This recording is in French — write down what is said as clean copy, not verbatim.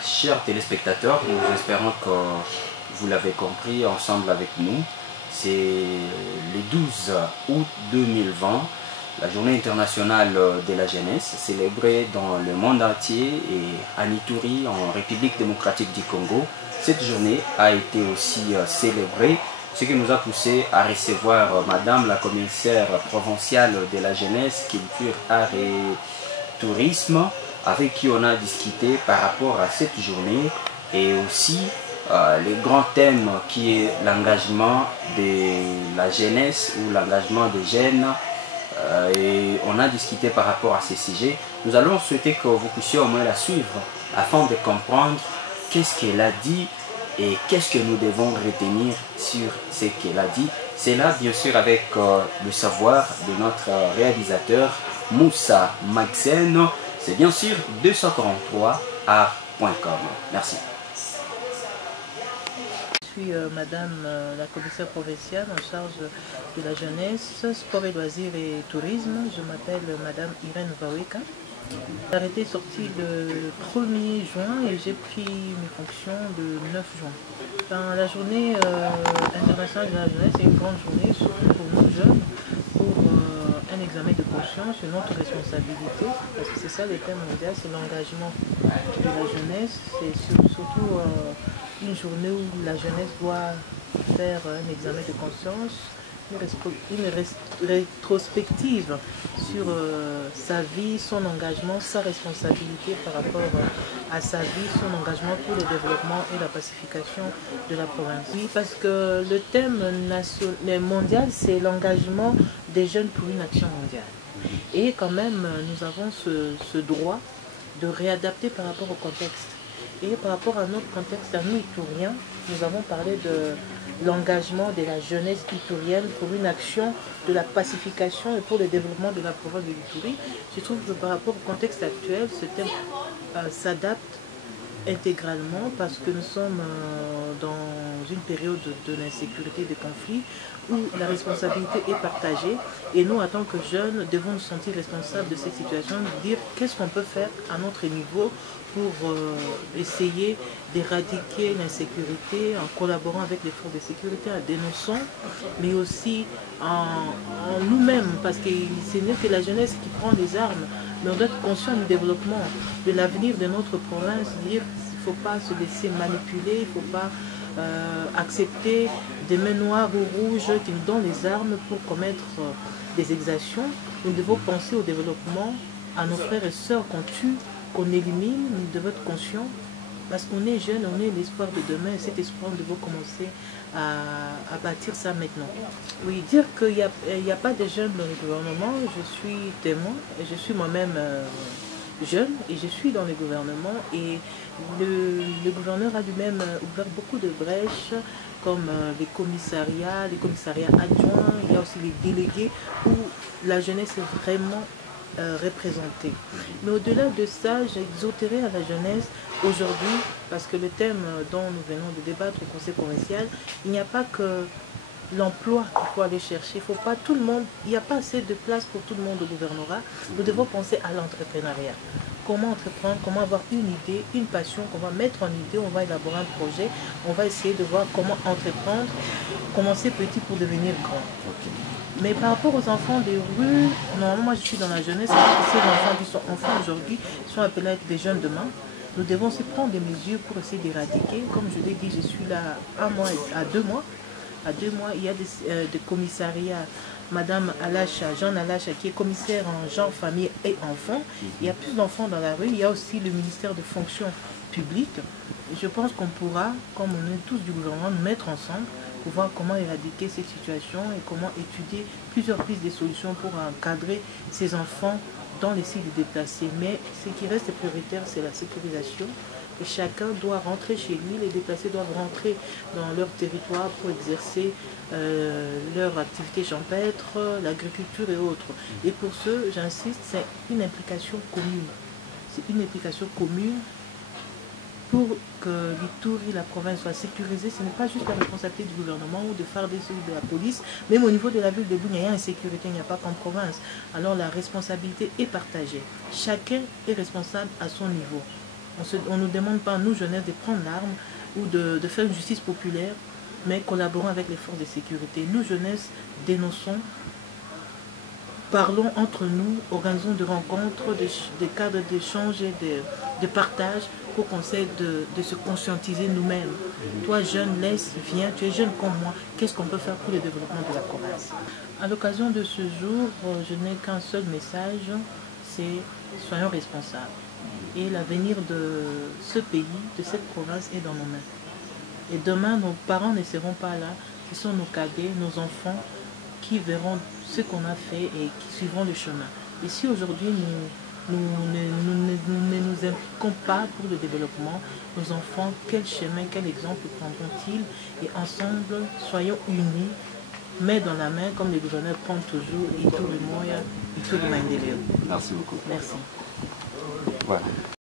Chers téléspectateurs, nous espérons que vous l'avez compris ensemble avec nous. C'est le 12 août 2020, la journée internationale de la jeunesse, célébrée dans le monde entier et à Ituri, en République démocratique du Congo. Cette journée a été aussi célébrée, ce qui nous a poussé à recevoir Madame la commissaire provinciale de la jeunesse, culture, art et tourisme, avec qui on a discuté par rapport à cette journée et aussi le grand thème qui est l'engagement de la jeunesse ou l'engagement des jeunes. Et on a discuté par rapport à ces sujets. Nous allons souhaiter que vous puissiez au moins la suivre afin de comprendre qu'est-ce qu'elle a dit et qu'est-ce que nous devons retenir sur ce qu'elle a dit. C'est là bien sûr avec le savoir de notre réalisateur Moussa Maxen. C'est bien sûr 243art.com. Merci. Je suis Madame la commissaire provinciale en charge de la jeunesse, sport et loisirs et tourisme. Je m'appelle Madame Irène Vaweka. L'arrêté est sorti le 1er juin et j'ai pris mes fonctions le 9 juin. Enfin, la journée internationale de la jeunesse est une grande journée, surtout pour nous jeunes, pour un examen de conscience, une autre responsabilité, parce que c'est ça le thème mondial, c'est l'engagement de la jeunesse. C'est surtout une journée où la jeunesse doit faire un examen de conscience, une rétrospective sur sa vie, son engagement, sa responsabilité par rapport à sa vie, son engagement pour le développement et la pacification de la province. Oui, parce que le thème mondial, c'est l'engagement des jeunes pour une action mondiale. Et quand même, nous avons ce droit de réadapter par rapport au contexte. Et par rapport à notre contexte, à nous, Ituriens, nous avons parlé de l'engagement de la jeunesse iturienne pour une action de la pacification et pour le développement de la province de l'Ituri. Je trouve que par rapport au contexte actuel, ce thème s'adapte intégralement parce que nous sommes dans une période de l'insécurité, de conflit, où la responsabilité est partagée et nous, en tant que jeunes, devons nous sentir responsables de cette situation, de dire qu'est-ce qu'on peut faire à notre niveau pour essayer d'éradiquer l'insécurité en collaborant avec les forces de sécurité, en dénonçant, mais aussi en nous-mêmes, parce que ce n'est que la jeunesse qui prend les armes, mais on doit être conscient du développement, de l'avenir de notre province, dire qu'il ne faut pas se laisser manipuler, il ne faut pas accepter des mains noires ou rouges qui nous donnent les armes pour commettre des exactions. Nous devons penser au développement, à nos frères et sœurs qu'on tue, qu'on élimine. Nous devons être conscients parce qu'on est jeune, on est l'espoir de demain et cet espoir, nous devons commencer à bâtir ça maintenant. Oui, dire qu'il n'y a pas de jeunes dans le gouvernement, je suis témoin, je suis moi-même jeune et je suis dans le gouvernement et le gouverneur a lui-même ouvert beaucoup de brèches comme les commissariats adjoints, il y a aussi les délégués où la jeunesse est vraiment représentée. Mais au-delà de ça, j'exhorterai à la jeunesse aujourd'hui, parce que le thème dont nous venons de débattre au Conseil provincial, il n'y a pas que l'emploi qu'il faut aller chercher. Il faut pas tout le monde, il n'y a pas assez de place pour tout le monde au gouvernorat. Nous devons penser à l'entrepreneuriat. Comment entreprendre, comment avoir une idée, une passion qu'on va mettre en idée, on va élaborer un projet, on va essayer de voir comment entreprendre, commencer petit pour devenir grand. Mais par rapport aux enfants des rues, normalement moi je suis dans la jeunesse, ces enfants qui sont enfants aujourd'hui sont appelés à être des jeunes demain. Nous devons aussi prendre des mesures pour essayer d'éradiquer. Comme je l'ai dit, je suis là à 2 mois. À 2 mois, il y a des commissariats. Madame Alacha, Jean Alacha, qui est commissaire en genre, famille et enfants. Il y a plus d'enfants dans la rue. Il y a aussi le ministère de fonction publique. Je pense qu'on pourra, comme on est tous du gouvernement, nous mettre ensemble pour voir comment éradiquer cette situation et comment étudier plusieurs pistes de solutions pour encadrer ces enfants dans les sites déplacés. Mais ce qui reste prioritaire, c'est la sécurisation. Et chacun doit rentrer chez lui, les déplacés doivent rentrer dans leur territoire pour exercer leur activité champêtre, l'agriculture et autres. Et pour ce, j'insiste, c'est une implication commune. C'est une implication commune pour que l'Ituri, la province, soit sécurisée. Ce n'est pas juste la responsabilité du gouvernement ou de FARDC ou de la police. Même au niveau de la ville de Bunia, il y a insécurité, il n'y a pas qu'en province. Alors la responsabilité est partagée. Chacun est responsable à son niveau. On ne nous demande pas, nous, jeunesse, de prendre l'arme ou de faire une justice populaire, mais collaborons avec les forces de sécurité. Nous, jeunesse, dénonçons, parlons entre nous, organisons des rencontres, des cadres d'échange et de partage pour qu'on essaie de se conscientiser nous-mêmes. Toi, jeune, viens, tu es jeune comme moi, qu'est-ce qu'on peut faire pour le développement de la province? À l'occasion de ce jour, je n'ai qu'un seul message, c'est soyons responsables. Et l'avenir de ce pays, de cette province est dans nos mains. Et demain, nos parents ne seront pas là, ce sont nos cadets, nos enfants qui verront ce qu'on a fait et qui suivront le chemin. Et si aujourd'hui nous ne nous impliquons pas pour le développement, nos enfants, quel chemin, quel exemple prendront-ils? Et ensemble, soyons unis, main dans la main, comme les gouverneurs prennent toujours, et tout le monde, et tout le monde. Merci beaucoup. Merci. Voilà.